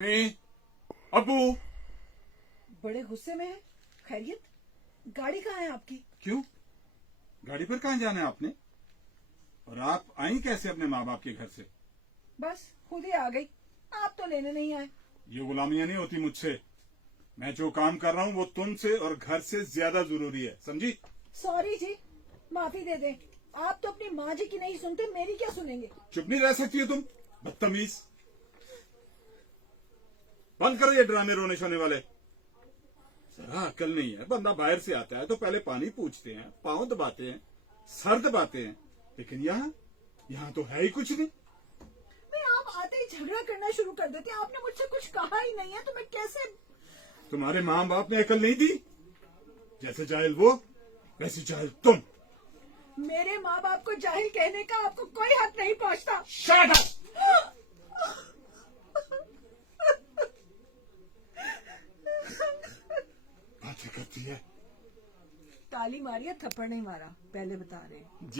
नहीं, अबू। बड़े गुस्से में है। खैरियत? गाड़ी कहाँ है आपकी? क्यों? गाड़ी पर कहाँ जाना है आपने? और आप आई कैसे अपने माँ बाप के घर से? बस खुद ही आ गई। आप तो लेने नहीं आए। ये गुलामियां नहीं होती मुझसे। मैं जो काम कर रहा हूँ वो तुमसे और घर से ज्यादा जरूरी है, समझी? सॉरी जी, माफी दे दें। आप तो अपनी माँ जी की नहीं सुनते, मेरी क्या सुनेंगे? चुप नहीं रह सकती हो तुम, बदतमीज। बंद करो ये ड्रामे रोने शोने वाले। जरा अकल नहीं है। बंदा बाहर से आता है तो पहले पानी पूछते हैं, पाँव दबाते हैं, सर दबाते हैं, लेकिन यहाँ तो है ही कुछ नहीं। मैं आप आते ही झगड़ा करना शुरू कर देते हैं। आपने मुझसे कुछ कहा ही नहीं है तो मैं कैसे? तुम्हारे माँ बाप ने अकल नहीं दी? जैसे जाहिल वो वैसी जाहिल तुम। मेरे माँ बाप को जाहिल कहने का आपको कोई हक नहीं पहुँचता। Shut up! बातें करती है। ताली मारी है, थप्पड़ नहीं मारा, पहले बता रहे हैं।